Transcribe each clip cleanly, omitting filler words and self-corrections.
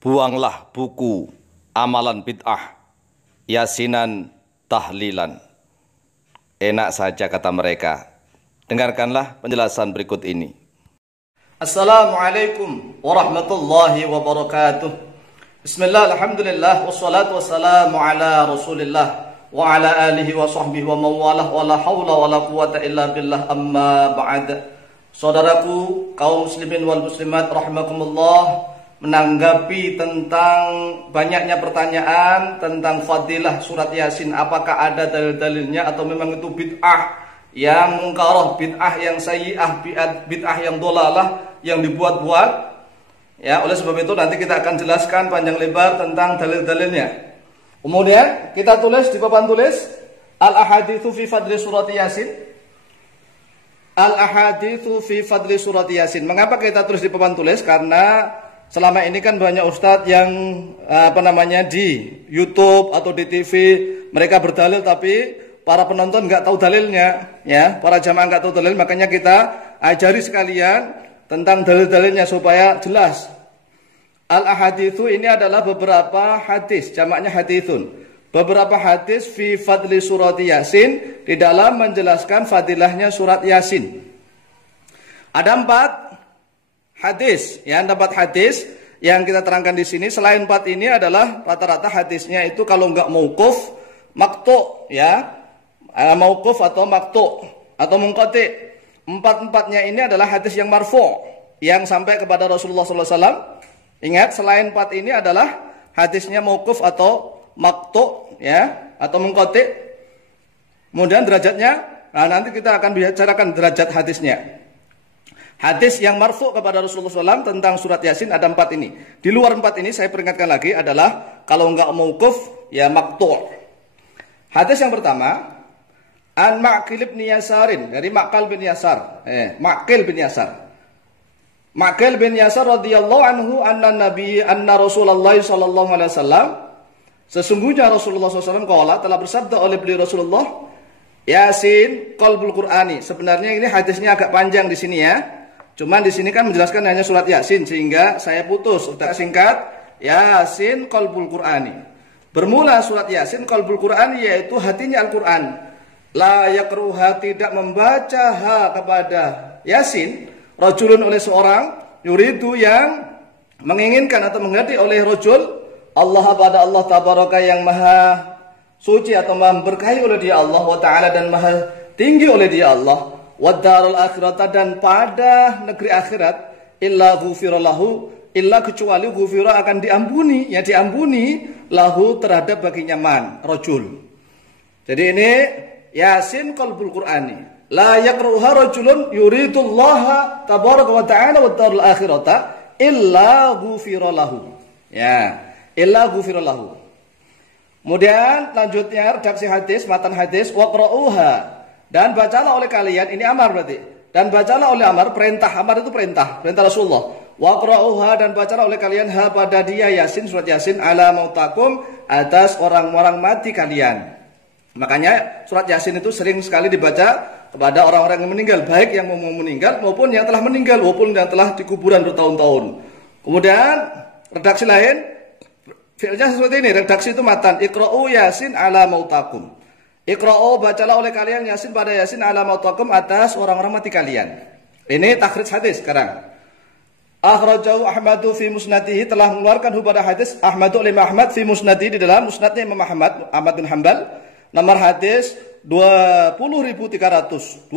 buanglah buku amalan bid'ah, yasinan, tahlilan. Enak saja kata mereka. Dengarkanlah penjelasan berikut ini. Assalamualaikum warahmatullahi wabarakatuh. Bismillah, alhamdulillah, wassalatu wassalamu ala rasulillah wa ala alihi wa sahbihi wa mawalah wa la hawla wa la quwata illa billah, amma ba'd. Saudaraku kaum muslimin wal muslimat rahimakumullah, menanggapi tentang banyaknya pertanyaan tentang fadilah surat Yasin, apakah ada dalil-dalilnya atau memang itu bid'ah yang mungkarah, bid'ah yang sayyi'ah, bid'ah yang dolalah, yang dibuat-buat. Ya, oleh sebab itu nanti kita akan jelaskan panjang lebar tentang dalil-dalilnya. Kemudian kita tulis di papan tulis al-ahaditsu fi fadli surat Yasin. Al-ahaditsu fi fadli surat Yasin. Mengapa kita tulis di papan tulis? Karena selama ini kan banyak ustadz yang di YouTube atau di TV mereka berdalil tapi para penonton nggak tahu dalilnya, ya, para jamaah nggak tahu dalil. Makanya kita ajari sekalian tentang dalil-dalilnya supaya jelas. Al-ahaditsu ini adalah beberapa hadis, jamaknya haditsun. Beberapa hadis fi fadli surat Yasin, di dalam menjelaskan fadilahnya surat Yasin. Ada 4 hadis, ya, 4 hadis yang kita terangkan di sini. Selain 4 ini adalah rata-rata hadisnya itu kalau nggak mauquf, maqtu, ya, mauquf atau maqtu atau munqati. 4-4-nya ini adalah hadis yang marfu, yang sampai kepada Rasulullah SAW. Ingat, selain 4 ini adalah hadisnya mauquf atau maqtu, ya, atau munqati. Kemudian derajatnya, nah nanti kita akan bicarakan derajat hadisnya. Hadis yang marfu kepada Rasulullah SAW tentang surat Yasin ada 4 ini. Di luar 4 ini saya peringatkan lagi adalah kalau enggak mauquf ya maqtu'. Hadis yang pertama, an Ma'qil bin Yasarin, dari Ma'qil bin Yasar. Ma'qil bin Yasar. Ma'qil bin Yasar radhiyallahu anhu anna Rasulullah sallallahu alaihi wasallam, sesungguhnya Rasulullah SAW telah bersabda oleh beliau Rasulullah, Yasin qalbul Qur'ani. Sebenarnya ini hadisnya agak panjang di sini, ya. Cuman di sini kan menjelaskan hanya surat Yasin sehingga saya putus. Sudah singkat, Yasin qalbul Qur'ani. Bermula surat Yasin qalbul Qur'ani, yaitu hatinya Al-Qur'an. La yaqruha, tidak membaca kepada Yasin rajulun, oleh seorang, yuridu, yang menginginkan atau mengerti, oleh rajul Allah pada Allah tabaraka yang maha suci atau maha berkahi oleh dia Allah, wa ta'ala, dan maha tinggi oleh dia Allah, wa darul akhirata, dan pada negeri akhirat, illa ghufira lahu, illa kecuali ghufira akan diampuni, ya diampuni, lahu terhadap baginya man, rajul. Jadi ini Yasin qalbul Qur'ani. La yaqruha rajulun yuridullaha tabaraka wa ta'ala wa darul akhirata illa ghufira lahu. Ya, illa ghufira lahu. Kemudian lanjutnya redaksi hadis, matan hadis, waqra'uha, dan bacalah oleh kalian, ini amar berarti. Dan bacalah oleh amar, perintah, amar itu perintah Rasulullah. Waqra'uha, dan bacalah oleh kalian pada dia Yasin, surat Yasin, ala mautakum, atas orang-orang mati kalian. Makanya surat Yasin itu sering sekali dibaca kepada orang-orang yang meninggal, baik yang mau meninggal maupun yang telah meninggal, maupun yang telah di kuburan bertahun-tahun. Kemudian redaksi lain, fi'ilnya seperti ini, redaksi itu matan, iqra'u Yasin ala mautakum. Iqra'u, bacalah oleh kalian Yasin pada Yasin ala mautakum, atas orang-orang mati kalian. Ini takhrij hadis sekarang. Akhrajahu Ahmadu fi musnadihi, telah mengeluarkan pada hadis Ahmadu oleh Ahmad fi musnadihi, di dalam musnadnya Imam Ahmad bin Hanbal. Nomor hadis 20.300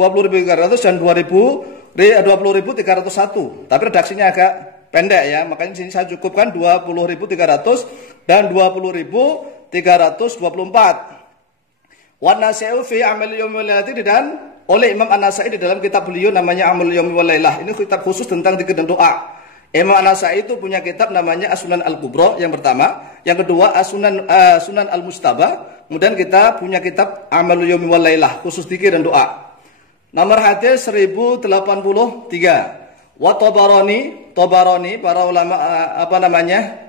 dan 20.301. Tapi redaksinya agak pendek, ya. Makanya di sini saya cukupkan 20.300 dan 20.324. Wa Nasa'i fi Amal Yaumi wal Lailati, dan oleh Imam An-Nasa'i di dalam kitab beliau namanya Amal Yaumi wal Lailah. Ini kitab khusus tentang zikir dan doa. Imam An-Nasa'i itu punya kitab namanya As-Sunan Al-Kubra yang pertama, yang kedua As-Sunan Al-Mustaba. Kemudian kita punya kitab Amalul Yaumi wal Lailah, khusus zikir dan doa. Nomor hadis 1083. Wa Tabarani, para ulama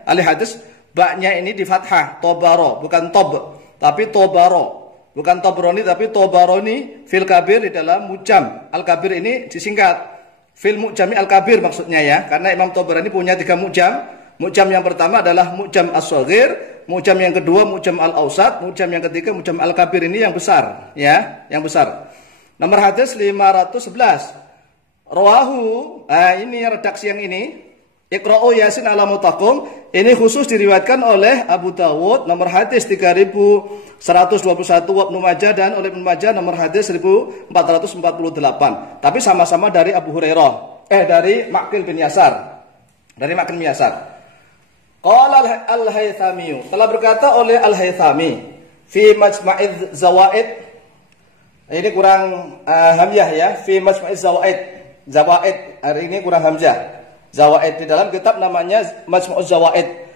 ahli hadis, baknya ini di fathah, Tobaro, bukan tob, tapi Tobaro. Bukan Tabrani tapi Tabarani fil Kabir, di dalam Mujam. Al-Kabir ini disingkat fil Mujami Al-Kabir maksudnya, ya. Karena Imam Tabarani punya 3 Mujam. Mu'jam yang pertama adalah mu'jam as-shaghir, mu'jam yang kedua mu'jam al-awsat, mu'jam yang ketiga mu'jam al-kabir, ini yang besar, ya, yang besar. Nomor hadis 511. Rawahu, ini redaksi yang ini, Iqra'u Yasin ala mutaqum, ini khusus diriwayatkan oleh Abu Dawud nomor hadis 3121 wa Ibnu Majah, dan oleh Ibnu Majah nomor hadis 1448. Tapi sama-sama dari Abu Hurairah, dari Ma'qil bin Yasar. Dari Ma'qil bin Yasar. Qala Al-Haythami, telah berkata oleh Al-Haythami fi Majma'iz Zawaid. Ini kurang hamzah ya, fi Majma'iz Zawaid. Hari ini kurang hamzah. Zawaid di dalam kitab namanya Majmu'uz Zawaid.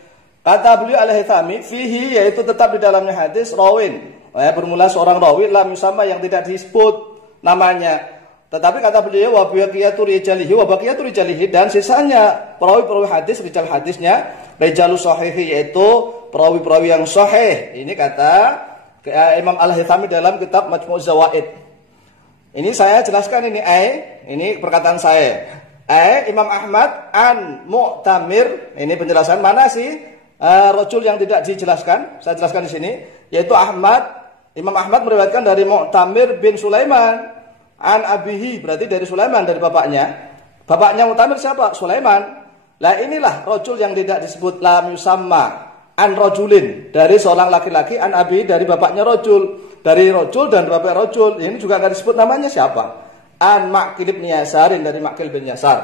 Kata beliau Al-Haythami, fihi, yaitu tetap di dalamnya hadis rawin. Bermula seorang rawi lam yusamma, yang tidak disebut namanya. Tetapi kata beliau wa baqiyatu rijalihi, dan sisanya perawi-perawi hadis, rijal hadisnya rijalus sahihi, yaitu perawi-perawi yang sahih. Ini kata Imam Al-Haythami dalam kitab Majmu'uz Zawaid. Ini saya jelaskan ini perkataan saya. Imam Ahmad an Mu'tamir, ini penjelasan mana sih rajul yang tidak dijelaskan? Saya jelaskan di sini, yaitu Imam Ahmad meriwayatkan dari Mu'tamir bin Sulaiman an abihi, berarti dari Sulaiman, dari bapaknya. Bapaknya Mu'tamir siapa? Sulaiman. Lah inilah rajul yang tidak disebut lam yusamma an rajulin, dari seorang laki-laki, an abihi, dari bapaknya rajul, dari rajul dan bapak rajul. Ini juga enggak disebut namanya siapa. An Ma'qil bin Yasarin, dari Ma'qil bin Yasar.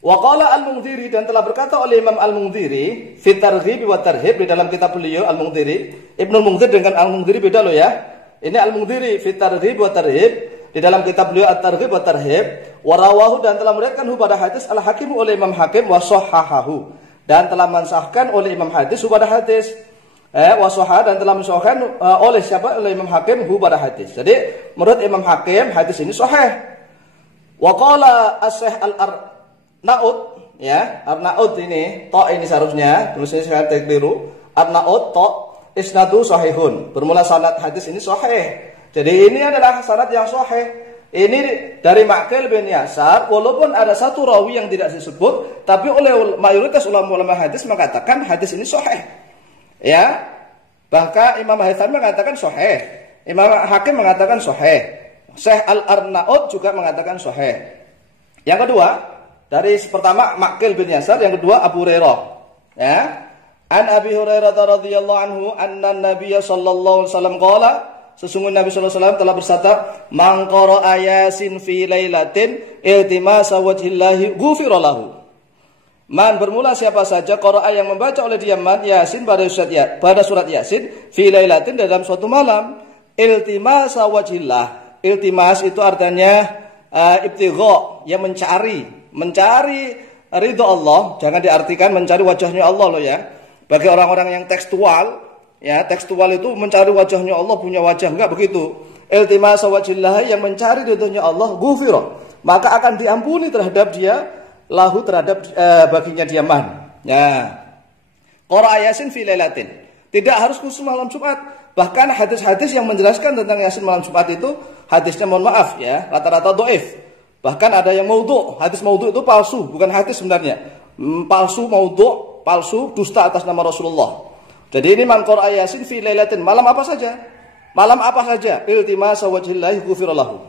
Wa qala Al-Mundhiri, dan telah berkata oleh Imam Al-Mundhiri fi Targhib wa Tarhib, di dalam kitab beliau Al-Mundhiri. Ibnu Mundhir dengan Al-Mundhiri beda loh ya. Ini Al-Mundhiri fi Targhib wa Tarhib, di dalam kitab beliau At-Targhib wa Tarhib. Wa rawahu, dan telah meriwayatkan pada hadis Al-Hakim oleh Imam Hakim, wa sahhahahu, dan telah mensahkan oleh Imam Hadis pada hadis. Wa sahha, dan telah mensahkan oleh siapa? Oleh Imam Hakim pada hadis. Jadi menurut Imam Hakim hadis ini sahih. Wa qala as-Syaikh Al-Arnaud, ya, Arnaud ini ta ini seharusnya tulisnya saya keliru. Arnaud ta isnadu sahihun, bermula sanad hadis ini sahih. Jadi ini adalah sanad yang sahih. Ini dari Ma'qil bin Yasar, walaupun ada satu rawi yang tidak disebut, tapi oleh mayoritas ulama-ulama hadis mengatakan hadis ini sahih. Ya, bahkan Imam Haythami mengatakan sahih, Imam Hakim mengatakan sahih, Syekh Al-Arnaud juga mengatakan sahih. Yang kedua, dari pertama Ma'qil bin Yasar, yang kedua Abu Hurairah. Ya, an Abi Hurairah radhiyallahu anhu anna Nabiy sallallahu alaihi wasallam qala, sesungguhnya Nabi sallallahu alaihi wasallam telah bersabda, man qara'a Yasin fi lailatin iltimasa wajhillahi ghufira lahu. Man, bermula siapa saja qara'a yang membaca oleh dia man Yasin pada surat Yasin fi lailatin, dalam suatu malam, iltimasa wajhillah. Iltimas itu artinya ibtigha, yang mencari ridho Allah. Jangan diartikan mencari wajahnya Allah loh ya. Bagi orang-orang yang tekstual, ya, tekstual itu mencari wajahnya Allah, punya wajah, enggak begitu. Iltimasa wajhillah, yang mencari ridhonya Allah, ghufira, maka akan diampuni terhadap dia, lahu, terhadap baginya dia man. Ya. Qara'a Yasin fi lailatin, tidak harus khusus malam Jumat. Bahkan hadis-hadis yang menjelaskan tentang Yasin malam Jumat itu hadisnya, mohon maaf ya, rata-rata dhaif. Bahkan ada yang maudhu'. Hadis maudhu' itu palsu, bukan hadis sebenarnya. Palsu, maudhu', palsu, dusta atas nama Rasulullah. Jadi ini man qara'a Yasin fi lailatin, malam apa saja. Malam apa saja, iltimasa wajhillahi ghufira lahu.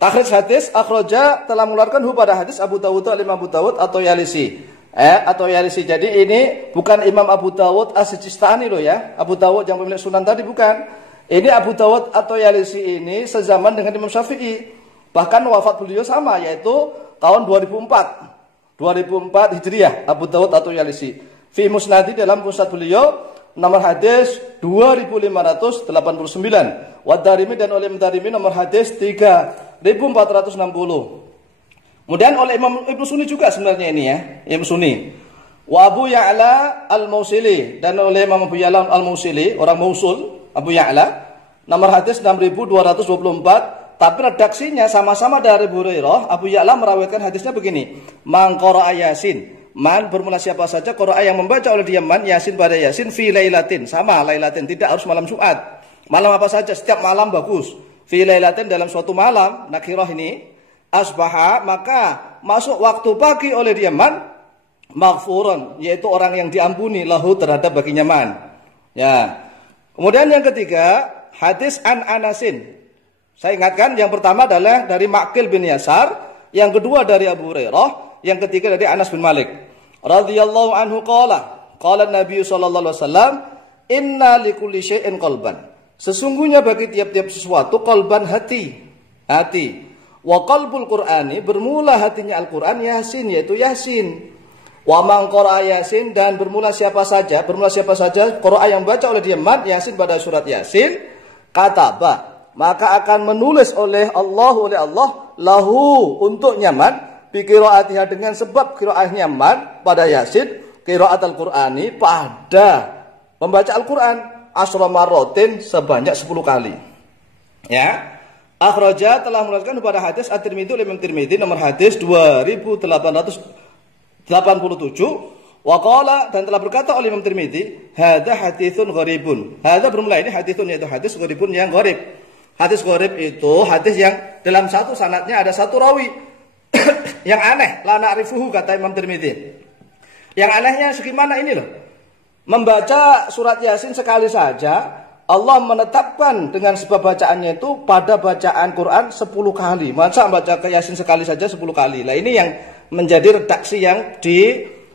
Takhrij hadis akhraja, telah mengeluarkan pada hadis Abu Dawud, Imam Abu Dawud atau Yalisi. Atau Yalisi. Jadi ini bukan Imam Abu Dawud As-Sijistani loh ya. Abu Dawud yang pemilik Sunan tadi bukan. Ini Abu Dawud atau Yalisi ini sezaman dengan Imam Syafi'i. Bahkan wafat beliau sama, yaitu tahun 2004 Hijriah, Abu Dawud atau Yalisi. Fi Musnadi, dalam musnad beliau, nomor hadis 2589. Wa Darimi, dan oleh Darimi nomor hadis 3460. Kemudian oleh Imam Ibnu Sunni juga sebenarnya ini ya, Ibnu Sunni. Wa Abu Ya'la Al-Mausili, dan oleh Imam Abu Ya'la Al-Mausili, orang Mausul, Abu Ya'la, nomor hadis 6224. Tapi redaksinya sama-sama dari Abu Hurairah. Abu Ya'la merawikan hadisnya begini: man qara'a Yasin, man bermula siapa saja qara'a yang membaca oleh dia man Yasin pada Yasin fi lailatin, sama lailatin, tidak harus malam Jumat. Malam apa saja, setiap malam bagus. Fi lailatin, dalam suatu malam, nakirah ini, asbaha, maka masuk waktu pagi oleh dia man, maghfuran, yaitu orang yang diampuni lahu terhadap baginya man. Ya. Kemudian yang ketiga, hadis an Anasin. Saya ingatkan, yang pertama adalah dari Ma'qil bin Yasar, yang kedua dari Abu Hurairah, yang ketiga dari Anas bin Malik. Radhiyallahu anhu qala Nabi sallallahu alaihi wasallam, inna likulli syai'in qalban. Sesungguhnya bagi tiap-tiap sesuatu qalban, hati. Wa qalbul Qur'ani, bermula hatinya Al-Qur'an Yasin, yaitu Yasin. Wa man qara'a Yasin, dan bermula siapa saja qara'a yang baca oleh dia mat Yasin pada surat Yasin, kataba, maka akan menulis oleh Allah lahu untuk nyaman bi qiraatiha, dengan sebab qiraahnya mat pada Yasin, qiraat Al-Qur'ani, pada membaca Al-Qur'an asra marratin, sebanyak 10 kali. Ya. Akhraja, telah mengeluarkan pada hadis At-Tirmidzi oleh Imam Tirmidzi nomor hadis 2887. Wa qala, dan telah berkata oleh Imam Tirmidzi, hadza haditsun gharibun. Hadza bermula ini haditsun, yaitu hadis gharibun yang gharib. Hadis gharib itu hadis yang dalam satu sanadnya ada satu rawi yang aneh, la na'rifuhu, kata Imam Tirmidzi. Yang anehnya segimana ini loh. Membaca surat Yasin sekali saja Allah menetapkan dengan sebab bacaannya itu pada bacaan Quran 10 kali. Masa baca ke Yasin sekali saja 10 kali. Nah, ini yang menjadi redaksi yang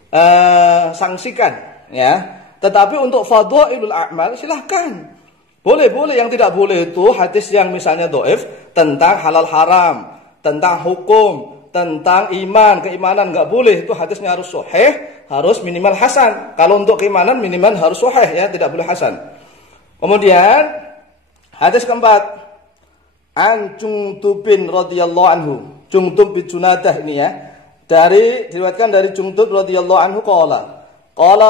disangsikan, ya. Tetapi untuk fadhailul a'mal silahkan. Boleh, yang tidak boleh itu hadis yang misalnya dhaif tentang halal haram, tentang hukum, tentang iman, keimanan enggak boleh. Itu hadisnya harus sahih, harus minimal hasan. Kalau untuk keimanan minimal harus sahih, ya, tidak boleh hasan. Kemudian hadis keempat, an Jungtub bin radhiyallahu anhu. Jungtub bin Junadah ini, ya. Diriwayatkan dari Jungtub radhiyallahu anhu qala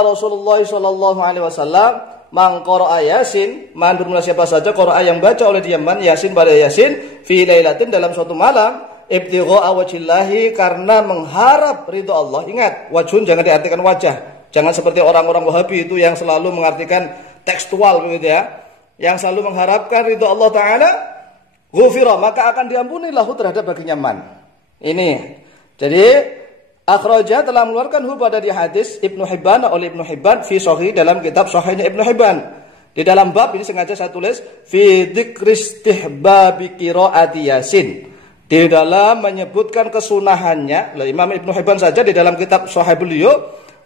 Rasulullah sallallahu alaihi wasallam, man qara'a Yasin, man bermula siapa saja qara'a yang baca oleh dia man Yasin pada Yasin fi lailatin, dalam suatu malam, ibtigha'a wajhillahi, karena mengharap ridha Allah. Ingat, wajhun jangan diartikan wajah. Jangan seperti orang-orang Wahabi itu yang selalu mengartikan tekstual begitu, ya. Yang selalu mengharapkan ridha Allah Ta'ala, ghufira, maka akan diampuni lahu terhadap baginya man. Ini. Jadi akhraja, telah mengeluarkan pada di hadis Ibnu Hibban oleh Ibnu Hibban fi sahih, dalam kitab sahihnya Ibnu Hibban. Di dalam bab ini sengaja saya tulis fi dzikri istihbabi qiraati Yasin. Di dalam menyebutkan kesunahannya. Imam Ibnu Hibban saja di dalam kitab sahih beliau,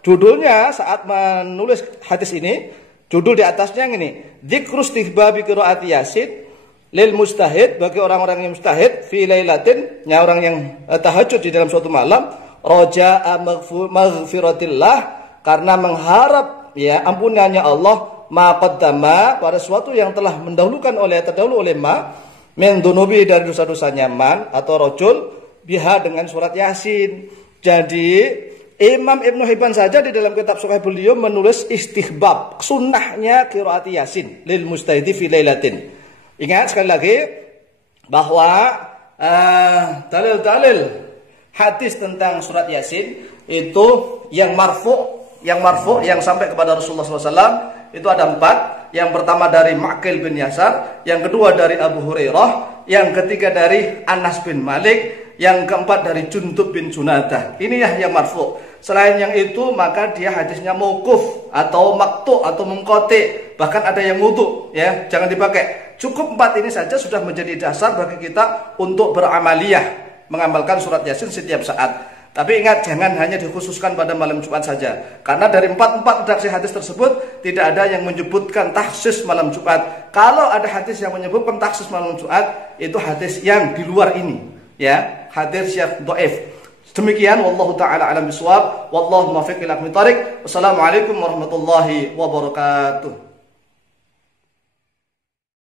judulnya saat menulis hadis ini, judul di atasnya ini, dzikru istihbabi qiraati Yasin lil mustahid, bagi orang-orang yang mustahid, fi lailatin, orang yang tahajud di dalam suatu malam, raja'a maghfiratillah, karena mengharap, ya, ampunannya Allah, ma qaddama, pada sesuatu yang telah terdahulu oleh ma min dunubi, dari dosa-dosanya man atau rajul, biha, dengan surat Yasin. Jadi Imam Ibnu Hibban saja di dalam kitab sahih beliau menulis istihbab, sunnahnya qiraati Yasin lil mustahidi fi lailatin. Ingat sekali lagi bahwa dalil-dalil hadis tentang surat Yasin itu yang marfu yang sampai kepada Rasulullah SAW itu ada 4. Yang pertama dari Ma'qil bin Yasar, yang kedua dari Abu Hurairah, yang ketiga dari Anas bin Malik, yang keempat dari Jundub bin Junadah. Ini yang marfu. Selain yang itu maka dia hadisnya mauquf atau maqtu atau munqati, bahkan ada yang wudu, ya, jangan dipakai. Cukup 4 ini saja sudah menjadi dasar bagi kita untuk beramaliyah, mengamalkan surat Yasin setiap saat. Tapi ingat, jangan hanya dikhususkan pada malam Jumat saja, karena dari 4 redaksi hadis tersebut tidak ada yang menyebutkan takhsis malam Jumat. Kalau ada hadis yang menyebutkan takhsis malam Jumat, itu hadis yang di luar ini, ya, hadis yang dhaif. Demikian, wallahu taala alam bisawab, wallahu muwaffiq ila aqwamit thariq. Wassalamualaikum warahmatullahi wabarakatuh.